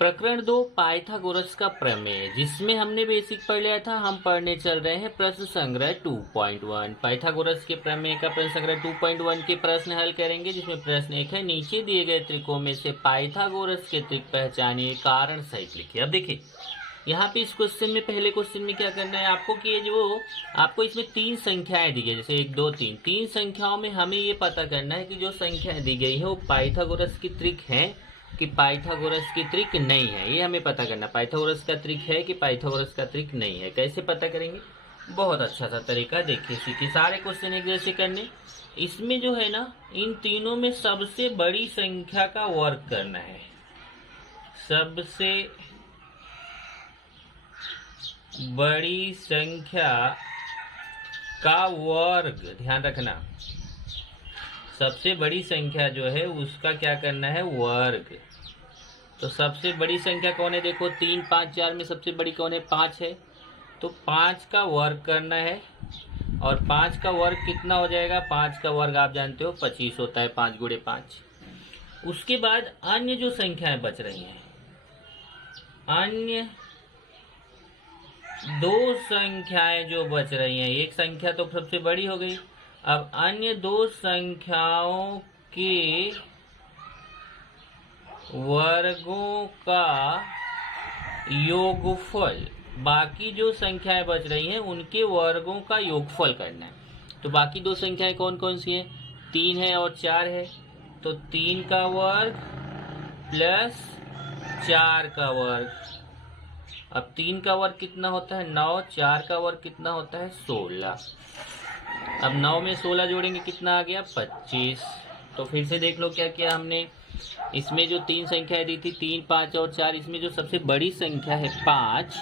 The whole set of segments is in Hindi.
प्रकरण 2 पाइथागोरस का प्रमेय, जिसमें हमने बेसिक पढ़ लिया था। हम पढ़ने चल रहे हैं प्रश्न संग्रह 2.1। पाइथागोरस के प्रमेय का प्रश्न संग्रह 2.1 के प्रश्न हल करेंगे, जिसमें प्रश्न एक है, नीचे दिए गए त्रिकों में से पाइथागोरस के त्रिक पहचानिए, कारण सहित लिखिए। अब देखिए यहाँ पे इस क्वेश्चन में, पहले क्वेश्चन में क्या करना है आपको कि ये जो आपको इसमें तीन संख्याएं दी गई, जैसे 1 2 3, तीन संख्याओं में हमें ये पता करना है कि जो संख्याएं दी गई है वो पाइथागोरस की त्रिक है कि पाइथागोरस की त्रिक नहीं है। ये हमें पता करना, पाइथागोरस का त्रिक है कि पाइथागोरस का त्रिक नहीं है। कैसे पता करेंगे? बहुत अच्छा सा तरीका, देखिए सीखिए। सारे क्वेश्चन एक जैसे करने। इसमें जो है ना, इन तीनों में सबसे बड़ी संख्या का वर्ग करना है। सबसे बड़ी संख्या का वर्ग, ध्यान रखना, सबसे बड़ी संख्या जो है उसका क्या करना है? वर्ग। तो सबसे बड़ी संख्या कौन है? देखो 3 5 4 में सबसे बड़ी कौन है? 5 है। तो 5 का वर्ग करना है। और 5 का वर्ग कितना हो जाएगा? 5 का वर्ग आप जानते हो 25 होता है, 5 गुणे 5। उसके बाद अन्य जो संख्याएं बच रही हैं, अन्य दो संख्याएं जो बच रही हैं, एक संख्या तो सबसे बड़ी हो गई, अब अन्य दो संख्याओं के वर्गों का योगफल, बाकी जो संख्याएं बच रही हैं उनके वर्गों का योगफल करना है। तो बाकी दो संख्याएं कौन कौन सी हैं? 3 है और 4 है। तो 3 का वर्ग प्लस 4 का वर्ग। अब 3 का वर्ग कितना होता है? 9। 4 का वर्ग कितना होता है? 16। अब 9 में 16 जोड़ेंगे, कितना आ गया? 25। तो फिर से देख लो क्या किया हमने। इसमें जो तीन संख्याएं दी थी, 3 5 और 4, इसमें जो सबसे बड़ी संख्या है 5,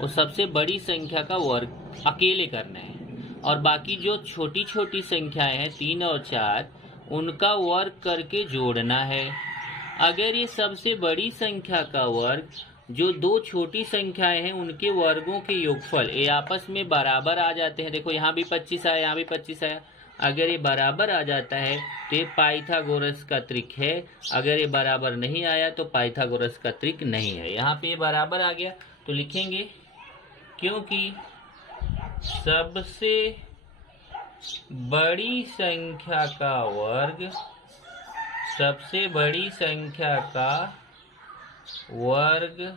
वो सबसे बड़ी संख्या का वर्ग अकेले करना है। और बाकी जो छोटी छोटी संख्याएं हैं 3 और 4, उनका वर्ग करके जोड़ना है। अगर ये सबसे बड़ी संख्या का वर्ग जो दो छोटी संख्याएं हैं उनके वर्गों के योगफल, ये आपस में बराबर आ जाते हैं। देखो यहाँ भी 25 आया, यहाँ भी 25 आया। अगर ये बराबर आ जाता है तो ये पाइथागोरस का त्रिक है। अगर ये बराबर नहीं आया तो पाइथागोरस का त्रिक नहीं है। यहाँ पे ये बराबर आ गया तो लिखेंगे, क्योंकि सबसे बड़ी संख्या का वर्ग, सबसे बड़ी संख्या का वर्ग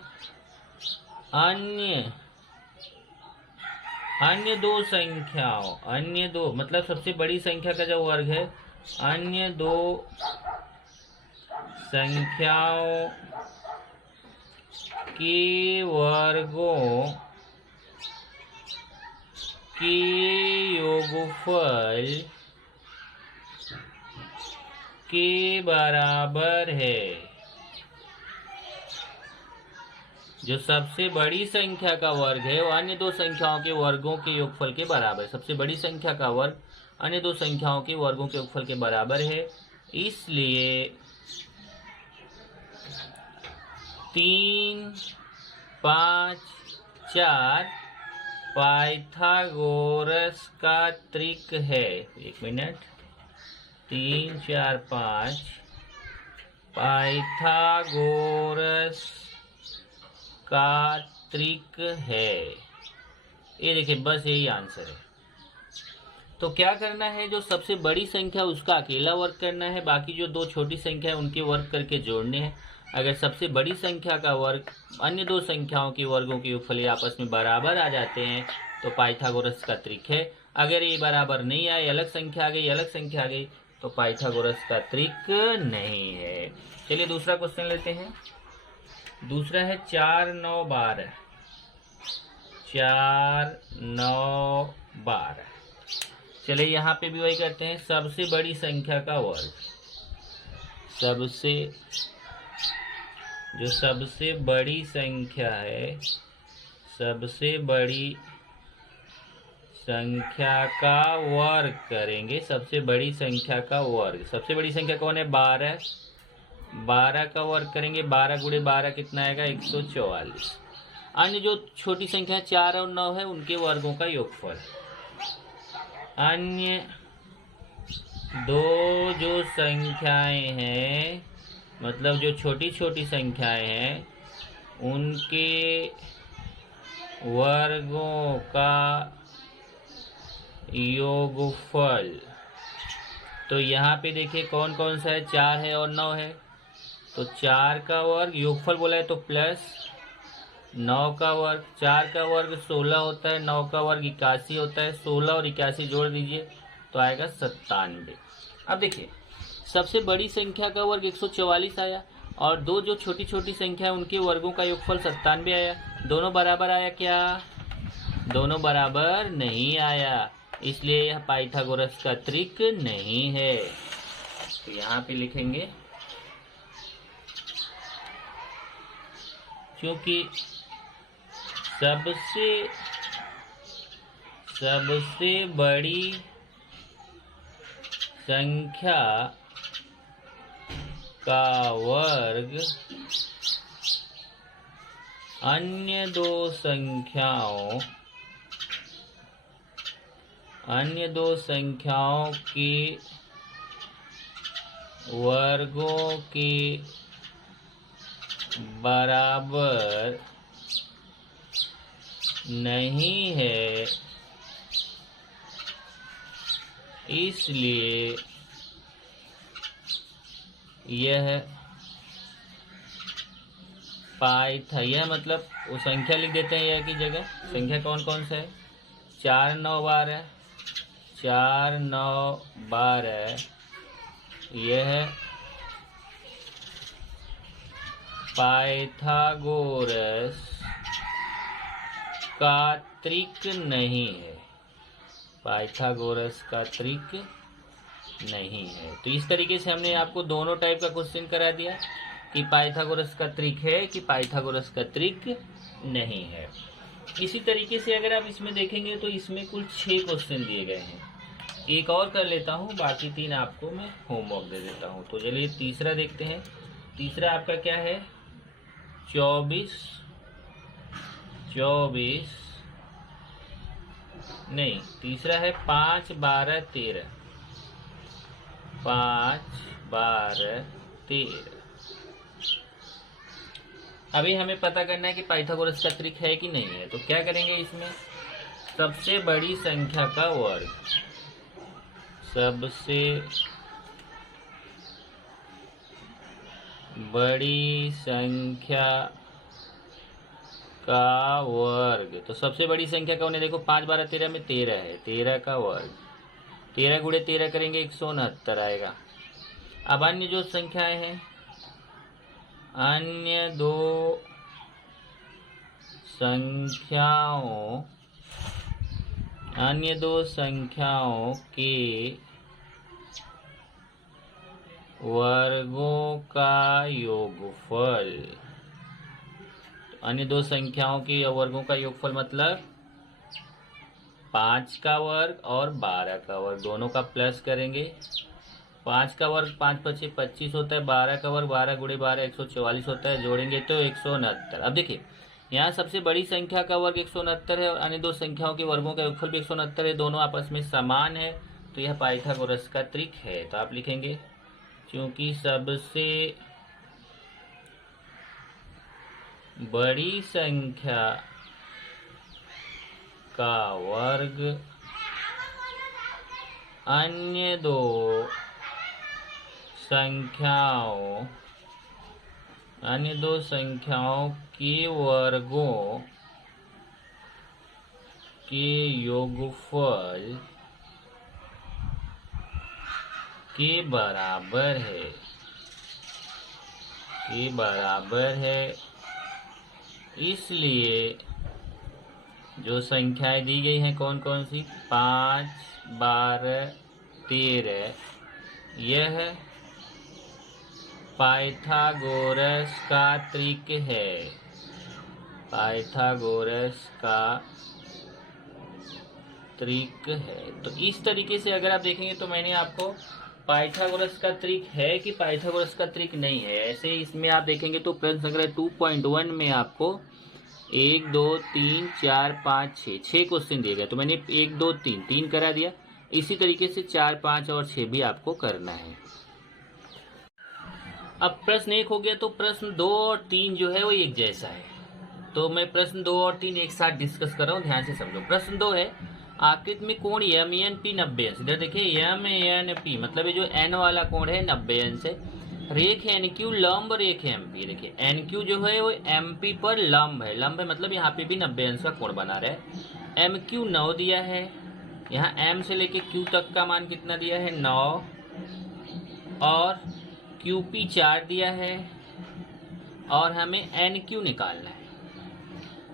अन्य दो संख्याओं, अन्य दो मतलब सबसे बड़ी संख्या का जो वर्ग है, अन्य दो संख्याओं के वर्गों के योगफल के बराबर है। जो सबसे बड़ी संख्या का वर्ग है वो अन्य दो संख्याओं के वर्गों के योगफल के बराबर है। सबसे बड़ी संख्या का वर्ग अन्य दो संख्याओं के वर्गों के योगफल के बराबर है। इसलिए 3 5 4 पाइथागोरस का त्रिक है। एक मिनट, 3 4 5 पाइथागोरस का त्रिक है। ये देखिए, बस यही आंसर है। तो क्या करना है? जो सबसे बड़ी संख्या उसका अकेला वर्ग करना है, बाकी जो दो छोटी संख्या है उनके वर्ग करके जोड़ने हैं। अगर सबसे बड़ी संख्या का वर्ग अन्य दो संख्याओं के वर्गों के योगफल आपस में बराबर आ जाते हैं तो पाइथागोरस का त्रिक है। अगर ये बराबर नहीं आए, अलग संख्या आ गई, अलग संख्या आ गई, तो पाइथागोरस का त्रिक नहीं है। चलिए दूसरा क्वेश्चन लेते हैं। दूसरा है 4 9 12। 4 9 12। चलिए यहाँ पे भी वही करते हैं, सबसे बड़ी संख्या का वर्ग। सबसे बड़ी संख्या है, सबसे बड़ी संख्या का वर्ग करेंगे। सबसे बड़ी संख्या का वर्ग, सबसे बड़ी संख्या कौन है? 12। 12 का वर्ग करेंगे, 12 गुणे 12 कितना आएगा? 144। अन्य जो छोटी संख्या 4 और 9 है उनके वर्गों का योगफल। अन्य दो जो संख्याएं हैं, मतलब जो छोटी छोटी संख्याएं हैं उनके वर्गों का योगफल। तो यहाँ पे देखिए कौन कौन सा है, 4 है और 9 है। तो 4 का वर्ग योगफल बोला है तो प्लस 9 का वर्ग, 4 का वर्ग 16 होता है, 9 का वर्ग 81 होता है। 16 और 81 जोड़ दीजिए तो आएगा 97। अब देखिए सबसे बड़ी संख्या का वर्ग 144 आया और दो जो छोटी छोटी संख्या है उनके वर्गों का योगफल 97 आया। दोनों बराबर आया क्या? दोनों बराबर नहीं आया, इसलिए यह पाइथागोरस का त्रिक नहीं है। तो यहाँ पे लिखेंगे क्योंकि सबसे बड़ी संख्या का वर्ग अन्य दो संख्याओं के वर्गों के बराबर नहीं है, इसलिए यह यह मतलब वो संख्या लिख देते हैं यह की जगह। संख्या कौन कौन सा है? 4 9 12, 4 9 12। यह पाइथागोरस का त्रिक नहीं है, पाइथागोरस का त्रिक नहीं है। तो इस तरीके से हमने आपको दोनों टाइप का क्वेश्चन करा दिया कि पाइथागोरस का त्रिक है कि पाइथागोरस का त्रिक नहीं है। इसी तरीके से अगर आप इसमें देखेंगे तो इसमें कुल 6 क्वेश्चन दिए गए हैं। एक और कर लेता हूँ, बाकी 3 आपको मैं होमवर्क दे देता हूँ। तो चलिए तीसरा देखते हैं। तीसरा आपका क्या है? 24 नहीं, तीसरा है 5 12 13। 5 12 13। अभी हमें पता करना है कि पाइथागोरस का त्रिक है कि नहीं है। तो क्या करेंगे इसमें? सबसे बड़ी संख्या का वर्ग, सबसे बड़ी संख्या का वर्ग। तो सबसे बड़ी संख्या कौन है? देखो 5 12 13 में 13 है, 13 का वर्ग। 13 गुणे 13 करेंगे 169 आएगा। अब अन्य जो संख्याएं हैं, अन्य दो संख्याओं के वर्गों का योगफल। अन्य दो संख्याओं के वर्गों का योगफल मतलब 5 का वर्ग और 12 का वर्ग, दोनों का प्लस करेंगे। 5 का वर्ग 5 5 25 होता है, 12 का वर्ग 12 गुणे 12 144 होता है, जोड़ेंगे तो 169। अब देखिए यहाँ सबसे बड़ी संख्या का वर्ग 169 है और अन्य दो संख्याओं के वर्गों का योगफल भी 169 है, दोनों आपस में समान है। तो यह पाइथागोरस का त्रिक है। तो आप लिखेंगे क्योंकि सबसे बड़ी संख्या का वर्ग अन्य दो संख्याओं के वर्गों के योगफल के बराबर है, इसलिए जो संख्याएं दी गई हैं कौन कौन सी? 5 12 13, यह पाइथागोरस का त्रिक है, पाइथागोरस का त्रिक है। तो इस तरीके से अगर आप देखेंगे तो मैंने आपको पाइथागोरस का त्रिक है कि पाइथागोरस का त्रिक नहीं है, ऐसे इसमें आप देखेंगे तो प्रश्न संग्रह 2.1 में आपको 1 2 3 4 5 6 क्वेश्चन दिए गए। तो मैंने 1 2 3 करा दिया। इसी तरीके से 4 5 और 6 भी आपको करना है। अब प्रश्न 1 हो गया, तो प्रश्न 2 और 3 जो है वो एक जैसा है। तो मैं प्रश्न 2 और 3 एक साथ डिस्कस कर रहा हूँ, ध्यान से समझो। प्रश्न 2 है, आकृति में कोण एम एन पी 90 अंश। इधर देखिए एम एन पी मतलब ये जो एन वाला कोण है 90 अंश है। रेख एन क्यू लंब रेख एम पी। देखिए एन क्यू जो है वो एम पी पर लंब है। लंब है मतलब यहाँ पे भी 90 अंश का कोण बना रहा है। एम क्यू 9 दिया है, यहाँ एम से लेके क्यू तक का मान कितना दिया है 9, और क्यू पी 4 दिया है, और हमें एन क्यू निकालना है।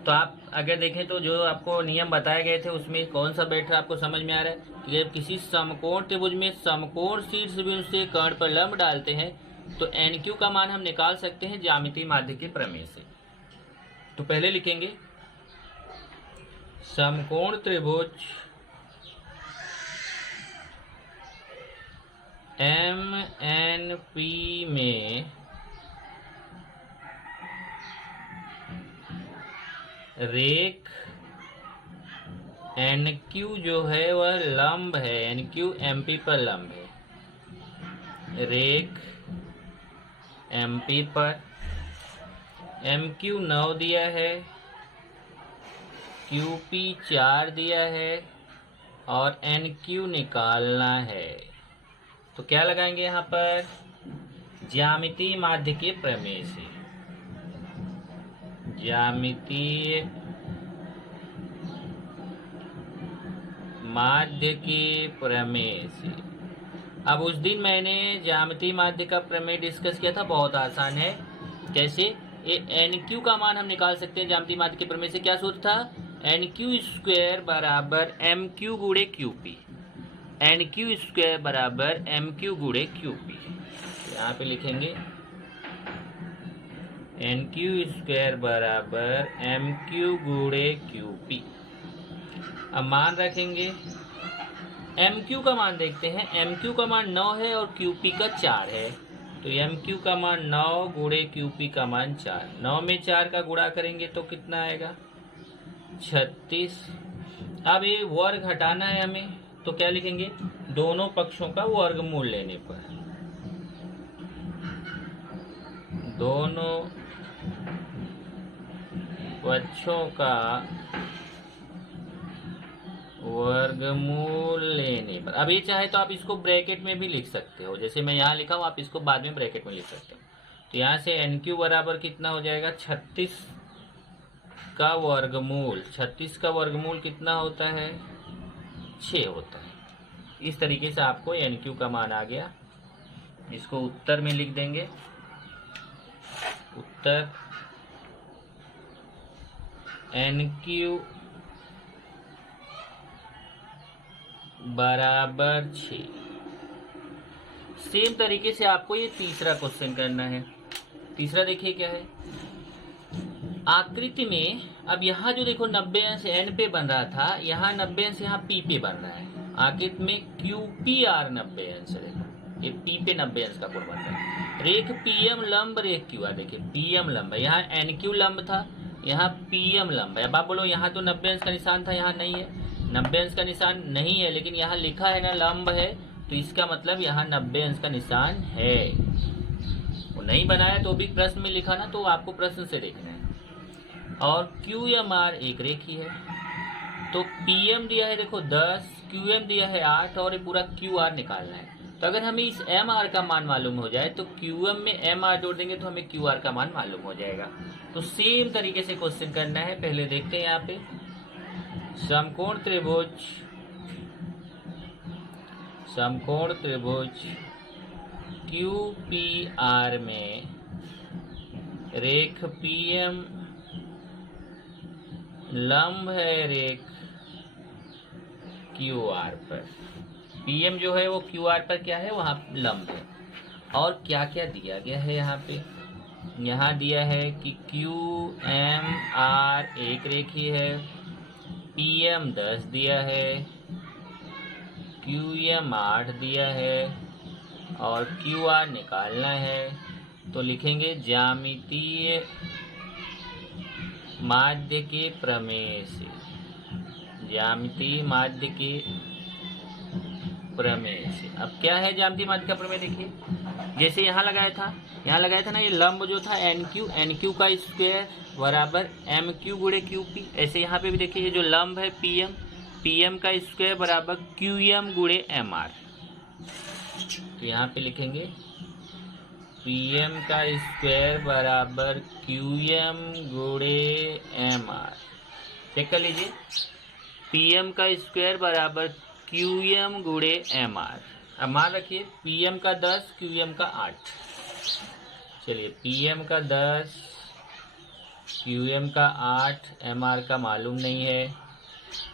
तो आप अगर देखें तो जो आपको नियम बताए गए थे उसमें कौन सा बैठ रहा है आपको समझ में आ रहा है कि जब किसी समकोण त्रिभुज में समकोण शीर्ष बिंदु से कर्ण पर लंब डालते हैं तो एन क्यू का मान हम निकाल सकते हैं ज्यामितीय माध्य के प्रमेय से। तो पहले लिखेंगे समकोण त्रिभुज एम एन पी में रेख एन क्यू जो है वह लंब है, एन क्यू एम पी पर लंब है। रेख एम पी पर एम क्यू 9 दिया है, क्यू पी 4 दिया है, और एन क्यू निकालना है। तो क्या लगाएंगे यहाँ पर ज्यामितीय माध्य के प्रमेय से। ज्यामितीय माध्य के प्रमेय से। अब उस दिन मैंने ज्यामितीय माध्य का प्रमेय डिस्कस किया था, बहुत आसान है। कैसे? ये एन क्यू का मान हम निकाल सकते हैं ज्यामितीय माध्य के प्रमेय से। क्या सूत्र था? एन क्यू स्क्वायर बराबर एम क्यू गुणे Q P. N Q square बराबर एम क्यू गुणे क्यू पी। यहाँ पे लिखेंगे एन क्यू स्क्वायर बराबर एम क्यू गुणे क्यू पी। अब मान रखेंगे, एम क्यू का मान देखते हैं। एम क्यू का मान 9 है और क्यू पी का 4 है, तो एम क्यू का मान 9 गुणे क्यू पी का मान 4। 9 में 4 का गुणा करेंगे तो कितना आएगा 36। अब ये वर्ग हटाना है हमें, तो क्या लिखेंगे दोनों पक्षों का वर्गमूल लेने पर। दोनों पक्षों का वर्गमूल लेने पर। अब ये चाहे तो आप इसको ब्रैकेट में भी लिख सकते हो, जैसे मैं यहाँ लिखा हूँ आप इसको बाद में ब्रैकेट में लिख सकते हो। तो यहाँ से एन क्यू बराबर कितना हो जाएगा 36 का वर्गमूल। 36 का वर्गमूल कितना होता है 6 होता है। इस तरीके से आपको एन क्यू का मान आ गया। इसको उत्तर में लिख देंगे। उत्तर एन क्यू बराबर 6। सेम तरीके से आपको ये तीसरा क्वेश्चन करना है। तीसरा देखिए क्या है, आकृति में। अब यहाँ जो देखो 90 अंश एन पे बन रहा था, यहाँ 90 अंश यहाँ पी पे बन रहा है। आकृति में क्यू पी आर 90 अंश है, देखो ये पी पे 90 अंश का कोण बन रहा है। रेख पी एम लंब रेख क्यू आर। देखिए पी एम लंब है, यहाँ एन क्यू लंब था, यहाँ पी एम लंब है। अब आप बोलो यहाँ तो 90 अंश का निशान था, यहाँ नहीं है। 90 अंश का निशान नहीं है, लेकिन यहाँ लिखा है ना लंब है, तो इसका मतलब यहाँ 90 अंश का निशान है। वो नहीं बनाया तो भी प्रश्न में लिखा ना, तो आपको प्रश्न से देखना है। और क्यू एम आर एक रेखी है, तो पी एम दिया है देखो 10, क्यू एम दिया है 8, और ये पूरा क्यू आर निकालना है। तो अगर हमें इस एम आर का मान मालूम हो जाए तो क्यू एम में एम आर जोड़ देंगे तो हमें क्यू आर का मान मालूम हो जाएगा। तो सेम तरीके से क्वेश्चन करना है। पहले देखते हैं यहाँ पे समकोण त्रिभुज क्यू पी आर में रेख पी एम लंब है रेख क्यू आर पर। पी एम जो है वो क्यू आर पर क्या है वहाँ लंब है। और क्या क्या दिया गया है यहाँ पे, यहाँ दिया है कि क्यू एम आर एक रेखी है, पी एम 10 दिया है, क्यू एम 8 दिया है, और क्यू आर निकालना है। तो लिखेंगे ज्यामितीय माध्य के प्रमेय से। ज्यामितीय माध्य के प्रमेय से। अब क्या है ज्यामितीय माध्य का प्रमेय, देखिए जैसे यहाँ लगाया था ना, ये लंब जो था एन क्यू का स्क्वायर बराबर एम क्यू गुणे क्यू पी। ऐसे यहाँ पे भी देखिए, ये जो लंब है पी एम का स्क्वायर बराबर क्यू एम गुणे एम आर। तो यहाँ पे लिखेंगे पी एम का स्क्वायर बराबर क्यू एम गुणे एम आर। चेक कर लीजिए, पी एम का स्क्वायर बराबर क्यू एम गुणे एम आर। अब मान रखिए पी एम का 10, क्यू एम का 8। चलिए पी एम का 10, क्यू एम का 8, एम आर का मालूम नहीं है।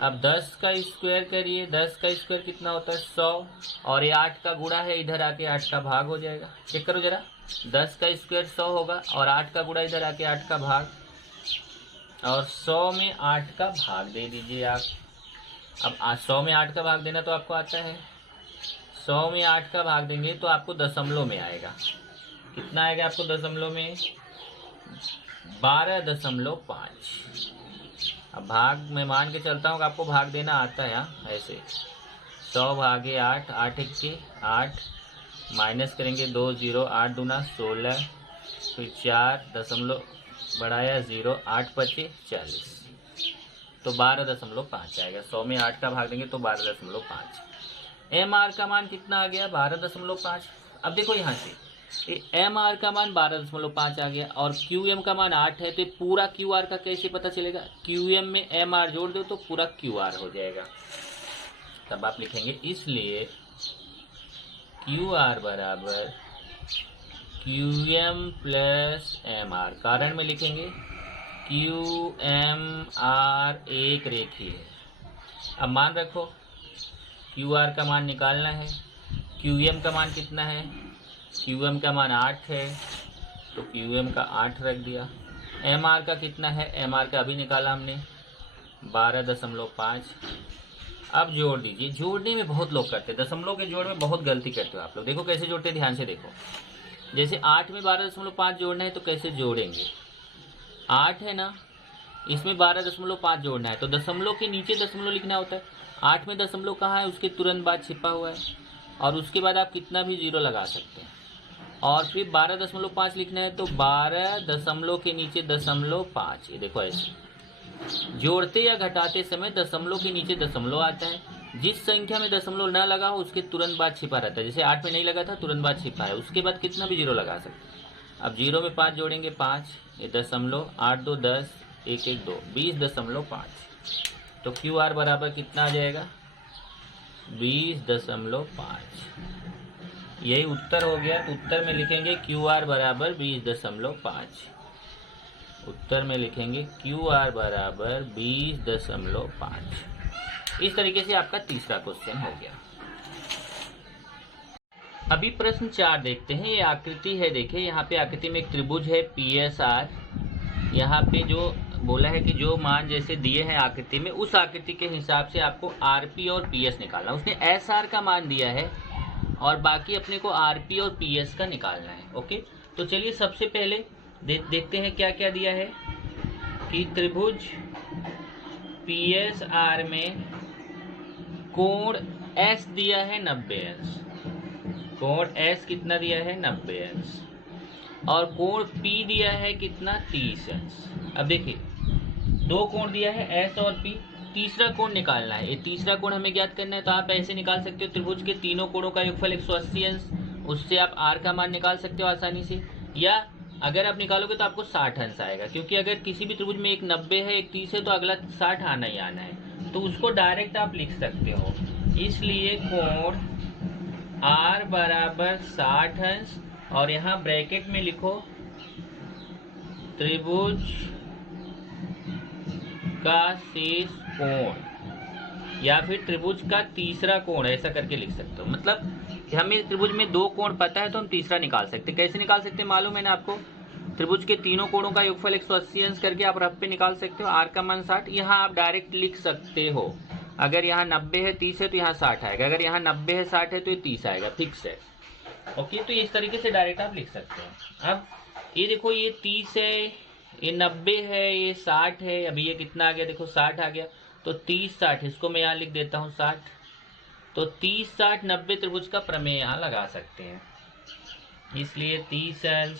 अब 10 का स्क्वायर करिए, 10 का स्क्वायर कितना होता है 100, और ये 8 का गुणा है, इधर आके 8 का भाग हो जाएगा। चेक करो जरा, 10 का स्क्वायर 100 होगा और 8 का गुणा इधर आके 8 का भाग, और 100 में 8 का भाग दे दीजिए आप। अब 100 में 8 का भाग देना तो आपको आता है, 100 में 8 का भाग देंगे तो आपको दशमलव में आएगा। कितना आएगा आपको दशमलव में? 12.5। अब भाग मैं मान के चलता हूँ कि आपको भाग देना आता है। ऐसे 100 भागे 8, 8 1 8, माइनस करेंगे 2 0, 8 दूना 16, फिर 4 दशमलव बढ़ाया 0, 8 पचे 40, तो 12.5 आएगा। 100 में 8 का भाग देंगे तो 12.5। एम आर का मान कितना आ गया? 12.5। अब देखो यहाँ से एम आर का मान 12.5 आ गया और क्यू एम का मान 8 है, तो पूरा क्यू आर का कैसे पता चलेगा? क्यू एम में एम आर जोड़ दो तो पूरा क्यू आर हो जाएगा। तब आप लिखेंगे इसलिए क्यू आर बराबर Q M plus M R. कारण में लिखेंगे क्यू एम आर एक रेखीय है। अब मान रखो क्यू आर का मान निकालना है, क्यू एम का मान कितना है? क्यू एम का मान 8 है, तो क्यू एम का 8 रख दिया। एम आर का कितना है? एम आर का अभी निकाला हमने 12.5। अब जोड़ दीजिए। जोड़ने में बहुत लोग करते हैं, दशमलव के जोड़ में बहुत गलती करते हो आप लोग। देखो कैसे जोड़ते हैं, ध्यान से देखो। जैसे 8 में 12.5 जोड़ना है तो कैसे जोड़ेंगे? 8 है ना, इसमें 12.5 जोड़ना है तो दशमलव के नीचे दशमलव लिखना होता है। 8 में दशमलव कहाँ है? उसके तुरंत बाद छिपा हुआ है, और उसके बाद आप कितना भी जीरो लगा सकते हैं। और फिर 12.5 लिखना है तो 12 दशमलव के नीचे दशमलव 5। ये देखो ऐसे जोड़ते या घटाते समय दशमलव के नीचे दशमलव आता है। जिस संख्या में दशमलव ना लगा हो उसके तुरंत बाद छिपा रहता है। जैसे 8 में नहीं लगा था, तुरंत बाद छिपा है, उसके बाद कितना भी जीरो लगा सकते हैं। अब जीरो में 5 जोड़ेंगे 5, ये दशमलव, 8 2 10, 1 1 2, 20.5। तो क्यू आर बराबर कितना आ जाएगा? 20.5। यही उत्तर हो गया। तो उत्तर में लिखेंगे क्यू आर बराबर 20.5। उत्तर में लिखेंगे क्यू आर बराबर 20.5। इस तरीके से आपका तीसरा क्वेश्चन हो गया। अभी प्रश्न 4 देखते हैं। ये आकृति है, देखिए यहाँ पे आकृति में एक त्रिभुज है PSR। यहाँ पे जो बोला है कि जो मान जैसे दिए हैं आकृति में, उस आकृति के हिसाब से आपको RP और PS निकालना। उसने SR का मान दिया है और बाकी अपने को RP और PS का निकालना है। ओके, तो चलिए सबसे पहले देखते हैं क्या क्या दिया है। कि त्रिभुज PSR में कोण S दिया है 90 अंश। कोण S कितना दिया है? 90 अंश। और कोण P दिया है कितना? 30 अंश। अब देखिए दो कोण दिया है S और P, तीसरा कोण निकालना है। ये तीसरा कोण हमें ज्ञात करना है, तो आप ऐसे निकाल सकते हो त्रिभुज के तीनों कोणों का योगफल 180 अंश। उससे आप R का मान निकाल सकते हो आसानी से, या अगर आप निकालोगे तो आपको 60 अंश आएगा, क्योंकि अगर किसी भी त्रिभुज में एक 90 है एक 30 है तो अगला 60 आना ही आना है, तो उसको डायरेक्ट आप लिख सकते हो। इसलिए कोण R बराबर 60 अंश, और यहाँ ब्रैकेट में लिखो त्रिभुज का शेष कोण, या फिर त्रिभुज का तीसरा कोण, ऐसा करके लिख सकते हो। मतलब हमें त्रिभुज में दो कोण पता है तो हम तीसरा निकाल सकते हैं। कैसे निकाल सकते हैं मालूम है ना आपको? त्रिभुज के तीनों कोणों का योगफल 180 अंश करके आप रफ पे निकाल सकते हो। R का मान 60, यहाँ आप डायरेक्ट लिख सकते हो। अगर यहाँ 90 है 30 है तो यहाँ 60 आएगा, अगर यहाँ 90 है 60 है तो ये 30 आएगा, फिक्स है। ओके, तो इस तरीके से डायरेक्ट आप लिख सकते हो। अब ये देखो, ये 30 है, ये 90 है, ये 60 है। अभी ये कितना आ गया? देखो 60 आ गया, तो 30 60, इसको मैं यहाँ लिख देता हूँ 60। तो 30 60 90 त्रिभुज का प्रमेय यहाँ लगा सकते हैं। इसलिए 30 अंश,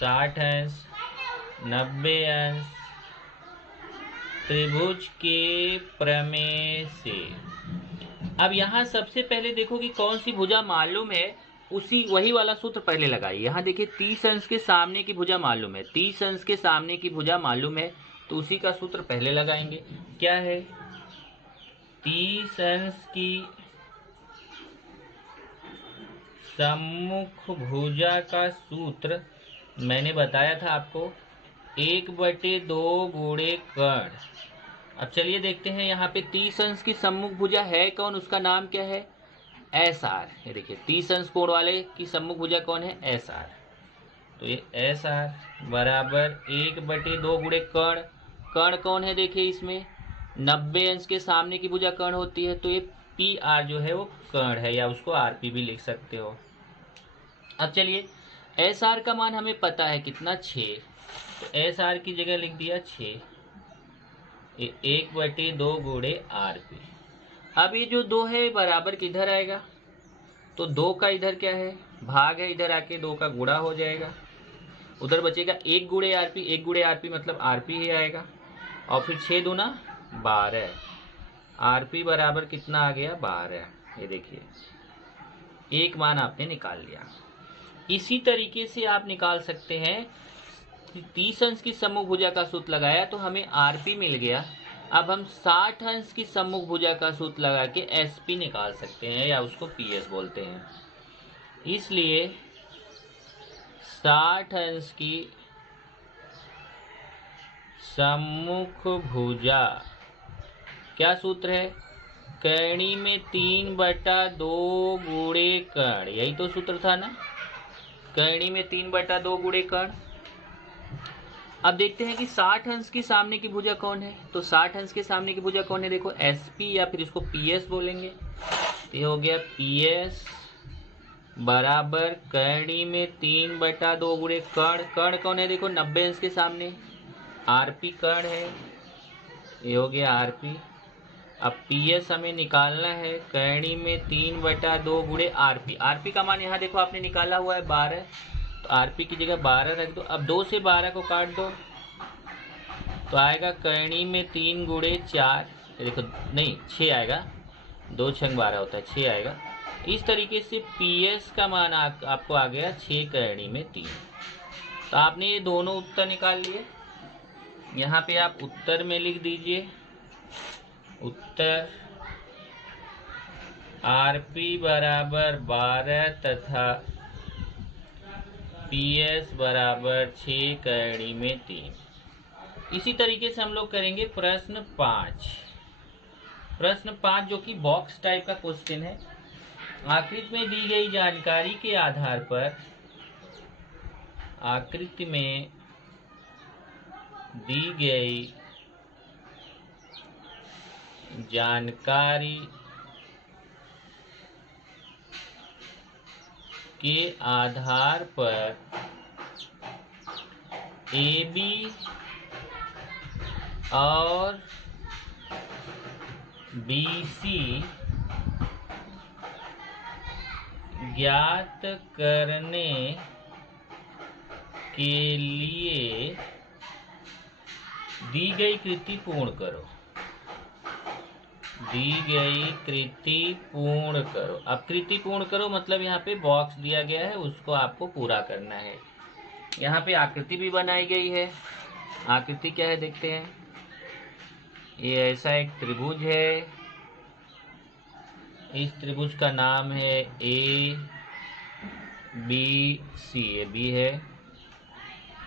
60 अंश, 90 अंश त्रिभुज के प्रमेय से। अब यहाँ सबसे पहले देखो कि कौन सी भुजा मालूम है, वही वाला सूत्र पहले लगाइए। यहाँ देखिए 30 अंश के सामने की भुजा मालूम है, 30 अंश के सामने की भुजा मालूम है, तो उसी का सूत्र पहले लगाएंगे। क्या है? 30 अंश की सम्मुख भुजा का सूत्र मैंने बताया था आपको, 1/2 गुणे कर्ण। अब चलिए देखते हैं यहाँ पे 30 अंश की सम्मुख भुजा है कौन, उसका नाम क्या है? S R. ये देखिए 30 अंश कोण वाले की सम्मुख भुजा कौन है? S R. तो ये एस आर बराबर 1/2 गुणे कर्ण। कर्ण कौन है? देखिए इसमें 90 अंश के सामने की भुजा कर्ण होती है, तो ये पी आर जो है वो कर्ण है, या उसको आर पी भी लिख सकते हो। अब चलिए एस आर का मान हमें पता है कितना, 6। तो एस आर की जगह लिख दिया 6, 1/2 गुणे आर पी। अब ये जो 2 है बराबर किधर आएगा? तो 2 का इधर क्या है? भाग है, इधर आके 2 का गुणा हो जाएगा, उधर बचेगा 1 गुणे आर पी। 1 गुणे आर पी मतलब आर पी ही आएगा, और फिर 6 दूना 12, आर पी बराबर कितना आ गया? 12। ये देखिए एक मान आपने निकाल लिया। इसी तरीके से आप निकाल सकते हैं, 30 अंश की सम्मुख भुजा का सूत्र लगाया तो हमें आरपी मिल गया। अब हम 60 अंश की सम्मुख भुजा का सूत्र लगा के एसपी निकाल सकते हैं, या उसको पीएस बोलते हैं। इसलिए 60 अंश की सम्मुख भुजा क्या सूत्र है? कर्णी में 3/2 गुणे कर्ण, यही तो सूत्र था ना, कर्णी में 3/2 गुणे कर्ण। अब देखते हैं कि 60 अंश की सामने की भुजा कौन है। तो 60 अंश के सामने की भुजा कौन है? देखो एसपी, या फिर इसको पीएस बोलेंगे। तो ये हो गया पीएस बराबर कर्णी में 3/2 गुणे कर्ण। कर्ण कौन है? देखो 90 अंश के सामने आरपी कर्ण है, ये हो गया आरपी। अब पीएस हमें निकालना है, कर्णी में 3/2 गुणे आरपी। आरपी का मान यहाँ देखो आपने निकाला हुआ है 12, तो आरपी की जगह 12 रख दो। अब 2 से 12 को काट दो तो आएगा कर्णी में 3 गुणे 4, देखो नहीं 6 आएगा, 2 6 12 होता है, 6 आएगा। इस तरीके से पीएस का मान आपको आ गया 6 कर्णी में 3। तो आपने ये दोनों उत्तर निकाल लिए। यहाँ पे आप उत्तर में लिख दीजिए, उत्तर आरपी बराबर 12 तथा पीएस बराबर 6 कर्णी में 3। इसी तरीके से हम लोग करेंगे प्रश्न 5। प्रश्न 5 जो कि बॉक्स टाइप का क्वेश्चन है। आकृति में दी गई जानकारी के आधार पर, आकृति में दी गई जानकारी के आधार पर AB और BC ज्ञात करने के लिए दी गई कृति पूर्ण करो। दी गई कृति पूर्ण करो। अब कृति पूर्ण करो मतलब यहाँ पे बॉक्स दिया गया है, उसको आपको पूरा करना है। यहाँ पे आकृति भी बनाई गई है। आकृति क्या है देखते हैं। ये ऐसा एक त्रिभुज है, इस त्रिभुज का नाम है ABC। ये बी है,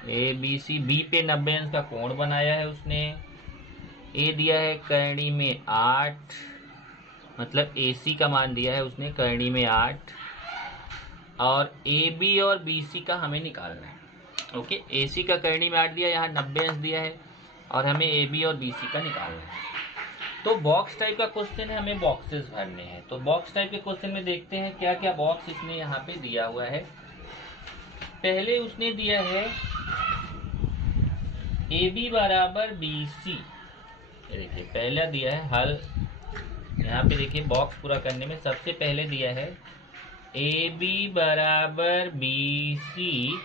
ABC। बी पे 90 अंश का कोण बनाया है उसने। ए दिया है कर्णी में 8, मतलब AC का मान दिया है उसने कर्णी में 8, और AB और BC का हमें निकालना है। ओके, AC का कर्णी में 8 दिया, यहाँ 90 अंश दिया है, और हमें AB और BC का निकालना है। तो बॉक्स टाइप का क्वेश्चन है, हमें बॉक्सेस भरने हैं। तो बॉक्स टाइप के क्वेश्चन में देखते हैं क्या क्या बॉक्स इसने यहाँ पे दिया हुआ है। पहले उसने दिया है AB बराबर BC। देखिए पहला दिया है हल। यहाँ पे देखिए बॉक्स पूरा करने में सबसे पहले दिया है ए बी बराबर बी सी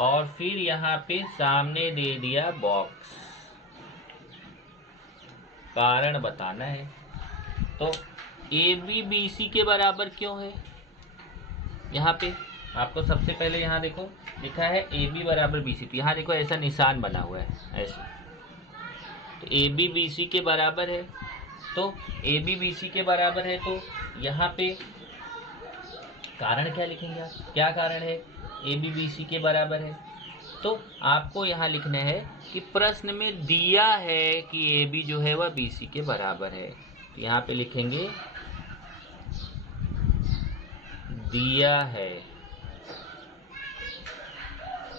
और फिर यहाँ पे सामने दे दिया बॉक्स। कारण बताना है। तो ए बी बी सी के बराबर क्यों है? यहाँ पे आपको सबसे पहले यहाँ देखो लिखा है ए बी बराबर बी सी, तो यहाँ देखो ऐसा निशान बना हुआ है ऐसे, तो ए बी बी सी के बराबर है। तो ए बी बी सी के बराबर है तो यहाँ पे कारण क्या लिखेंगे आप? क्या कारण है? ए बी बी सी के बराबर है। तो आपको यहाँ लिखना है कि प्रश्न में दिया है कि ए बी जो है वह बी सी के बराबर है, तो यहाँ पे लिखेंगे दिया है,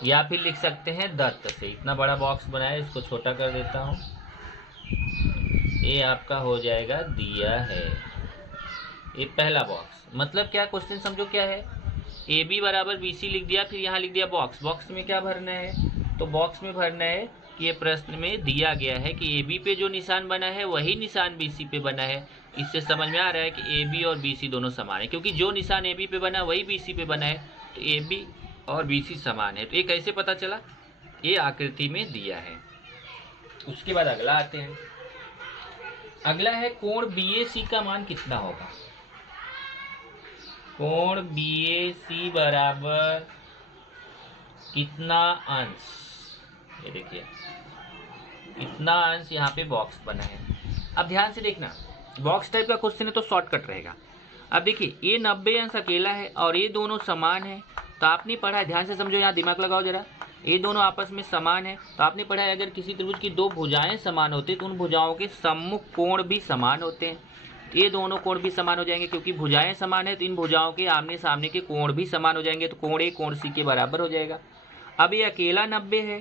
या फिर लिख सकते हैं दत्त से। इतना बड़ा बॉक्स बनाया, इसको छोटा कर देता हूँ। ये आपका हो जाएगा दिया है, ये पहला बॉक्स। मतलब क्या, क्वेश्चन समझो क्या है। ए बी बराबर बी सी लिख दिया, फिर यहाँ लिख दिया बॉक्स। बॉक्स में क्या भरना है? तो बॉक्स में भरना है कि ये प्रश्न में दिया गया है कि ए बी पे जो निशान बना है वही निशान बी सी पे बना है। इससे समझ में आ रहा है कि ए बी और बी सी दोनों समान है, क्योंकि जो निशान ए बी पे बना है वही बी सी पे बना है, तो ए बी और बी सी समान है। तो ये कैसे पता चला? ये आकृति में दिया है। उसके बाद अगला आते हैं। अगला है कोण बी ए सी का मान कितना होगा? कोण बी ए सी बराबर कितना अंश? ये देखिए कितना अंश, यहाँ पे बॉक्स बना है। अब ध्यान से देखना, बॉक्स टाइप का क्वेश्चन है तो शॉर्टकट रहेगा। अब देखिए ये 90 अंश अकेला है और ये दोनों समान है, तो आपने पढ़ा है, ध्यान से समझो, यहाँ दिमाग लगाओ जरा। ये दोनों आपस में समान है, तो आपने पढ़ा है अगर किसी त्रिभुज की दो भुजाएं समान होती तो उन भुजाओं के सम्मुख कोण भी समान होते हैं। ये दोनों कोण भी समान हो जाएंगे, क्योंकि भुजाएं समान है तो इन भुजाओं के आमने सामने के कोण भी समान हो जाएंगे, तो कोण ए कोण सी के बराबर हो जाएगा। अब ये अकेला 90 है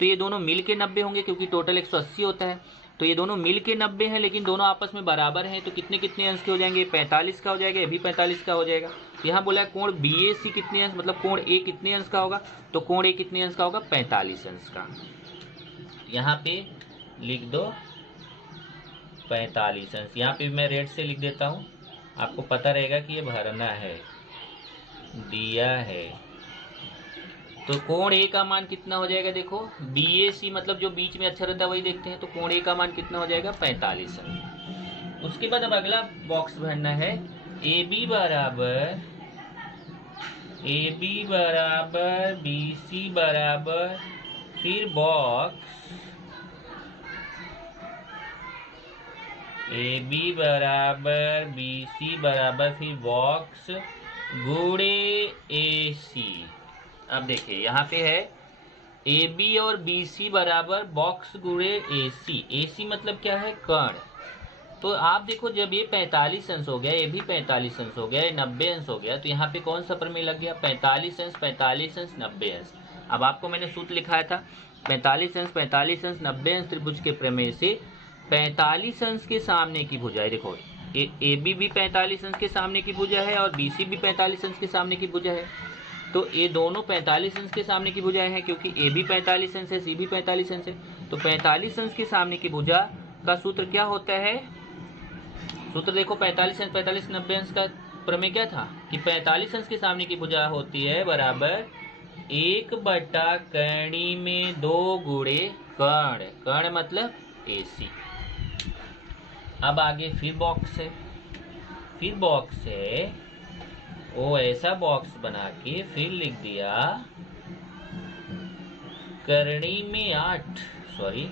तो ये दोनों मिल के 90 होंगे, क्योंकि टोटल 180 होता है, तो ये दोनों मिल के 90 हैं, लेकिन दोनों आपस में बराबर हैं, तो कितने कितने अंश के हो जाएंगे? 45 का हो जाएगा, ये भी 45 का हो जाएगा। तो यहाँ बोला है कोण बी ए सी कितने अंश, मतलब कोण ए कितने अंश का होगा? तो कोण ए कितने अंश का होगा? 45 अंश का। यहाँ पे लिख दो 45 अंश। यहाँ पे मैं रेड से लिख देता हूँ, आपको पता रहेगा कि ये भरना है, दिया है। तो कोण ए का मान कितना हो जाएगा? देखो बी ए सी मतलब जो बीच में अक्षर रहता है वही देखते हैं, तो कोण ए का मान कितना हो जाएगा? 45 अंश। उसके बाद अब अगला बॉक्स भरना है ए बी बराबर बी सी बराबर, फिर बॉक्स ए बी बराबर बी सी बराबर, फिर बॉक्स गुणे ए सी। अब देखिए यहाँ पे है ए बी और बी सी बराबर बॉक्स गुणे ए सी। ए सी मतलब क्या है? कर्ण। तो आप देखो जब ये 45 अंश हो गया, ये भी 45 अंश हो गया, ये 90 अंश हो गया, तो यहाँ पे कौन सा प्रमेय लग गया? 45 अंश 45 अंश 90 अंश। अब आपको मैंने सूत्र लिखाया था 45 अंश 45 अंश 90 अंश त्रिभुज के प्रमेय से 45 अंश के सामने की भुजा, देखो ए बी भी 45 अंश के सामने की भुजा है और बी सी भी 45 अंश के सामने की भुजा है, तो ये दोनों 45 अंश के सामने की भुजाएं हैं, क्योंकि ए भी 45 अंश है, सी भी 45 अंश है। तो 45 अंश के सामने की भुजा का सूत्र क्या होता है? सूत्र देखो 45 अंश 45 90 अंश का प्रमेय क्या था कि 45 अंश के सामने की भुजा होती है बराबर 1/, कर्णी में 2 गुणे कर्ण। कर्ण मतलब ए सी। अब आगे फिर बॉक्स है, वो ऐसा बॉक्स बना के फिर लिख दिया कर्णी में 8, सॉरी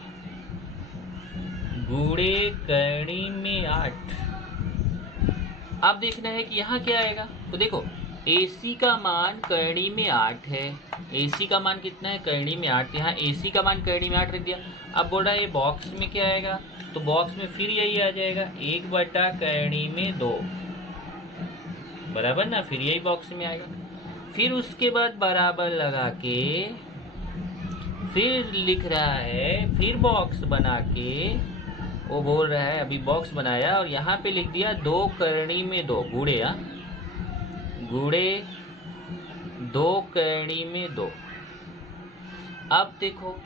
गुणे कर्णी में 8। अब देखना है कि यहाँ क्या आएगा। तो देखो AC का मान कर्णी में 8 है, AC का मान कितना है? कर्णी में 8। यहाँ AC का मान कर्णी में 8 रख दिया। अब बोल रहा है ये बॉक्स में क्या आएगा? तो बॉक्स में फिर यही आ जाएगा 1/, कर्णी में 2 बराबर ना, फिर यही बॉक्स में आएगा। फिर उसके बाद बराबर लगा के फिर लिख रहा है, फिर बॉक्स बना के वो बोल रहा है अभी बॉक्स बनाया और यहाँ पे लिख दिया 2 कर्णी में 2 गुणे, गुणे 2 कर्णी में 2। अब देखो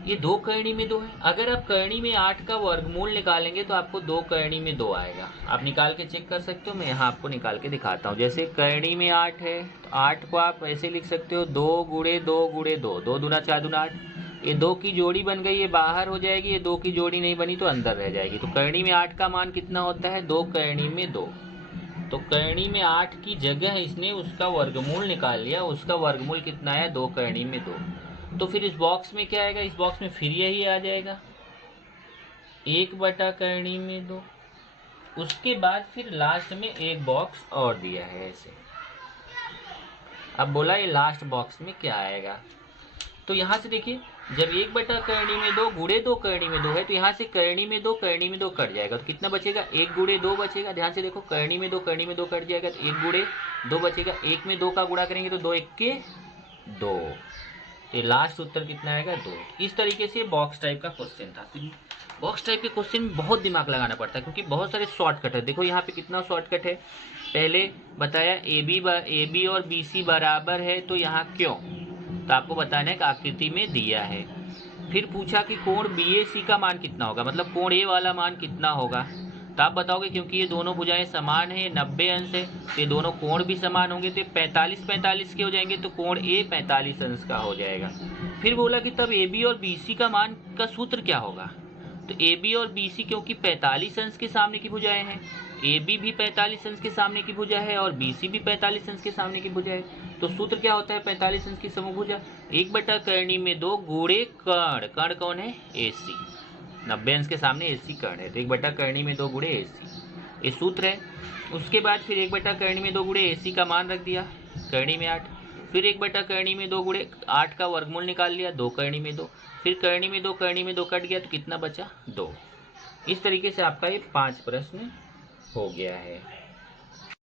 ये 2 करनी में 2 है। अगर आप करनी में 8 का वर्गमूल निकालेंगे तो आपको 2 करनी में 2 आएगा। आप निकाल के चेक कर सकते हो, मैं यहाँ आपको निकाल के दिखाता हूँ। जैसे करनी में 8 है तो 8 को आप ऐसे लिख सकते हो 2 गुणे 2 गुणे 2, 2 दूना 4 दूना 8। ये 2 की जोड़ी बन गई, ये बाहर हो जाएगी, ये 2 की जोड़ी नहीं बनी तो अंदर रह जाएगी। तो करनी में 8 का मान कितना होता है? 2 करनी में 2। तो करनी में 8 की जगह इसने उसका वर्गमूल निकाल लिया, उसका वर्गमूल कितना है? 2 करनी में 2। तो फिर इस बॉक्स में क्या आएगा? इस बॉक्स में फिर यही आ जाएगा 1 बटा करनी में 2। उसके बाद फिर लास्ट में एक बॉक्स और दिया है ऐसे। अब बोला ये लास्ट बॉक्स में क्या आएगा? तो यहाँ से देखिए, जब 1 बटा करनी में 2 गुणे 2 करनी में 2 है तो यहाँ से करनी में 2 कट जाएगा तो कितना बचेगा? 1 गुणे 2 बचेगा। ध्यान से देखो, करनी में 2 कट जाएगा तो 1 गुणे 2 बचेगा। 1 में 2 का गुणा करेंगे तो 2 1 के 2। तो लास्ट उत्तर कितना आएगा? 2। इस तरीके से बॉक्स टाइप का क्वेश्चन था। बॉक्स टाइप के क्वेश्चन में बहुत दिमाग लगाना पड़ता है क्योंकि बहुत सारे शॉर्टकट है। देखो यहाँ पे कितना शॉर्टकट है। पहले बताया ए बी और बी सी बराबर है तो यहाँ क्यों, तो आपको बताना है कि आकृति में दिया है। फिर पूछा कि कोण बी ए सी का मान कितना होगा, मतलब कोण ए वाला मान कितना होगा, तो आप बताओगे क्योंकि ये दोनों भुजाएं समान है, 90 अंश है, तो ये दोनों कोण भी समान होंगे तो 45 के हो जाएंगे, तो कोण ए 45 अंश का हो जाएगा। फिर बोला कि तब ए बी और बी सी का मान का सूत्र क्या होगा, तो ए बी और बी सी क्योंकि 45 अंश के सामने की भुजाएं हैं, ए बी भी 45 अंश के सामने की भुजा है और बी सी भी 45 अंश के सामने की भुजा है। तो सूत्र क्या होता है? 45 अंश की समभुजा 1 बटा करनी में 2 गुणे कर्ण। कर्ण कौन है? ए सी। 90 अंश के सामने ए सी कर्ण है तो 1 बटा करनी में 2 गुणे ए सी, ये सूत्र है। उसके बाद फिर 1 बटा करनी में 2 गुणे ए सी का मान रख दिया, करनी में 8। फिर 1 बटा करनी में 2 गुणे 8 का वर्गमूल निकाल लिया, 2 करनी में 2। फिर करनी में 2 कट गया तो कितना बचा? 2। इस तरीके से आपका ये 5 प्रश्न हो गया है।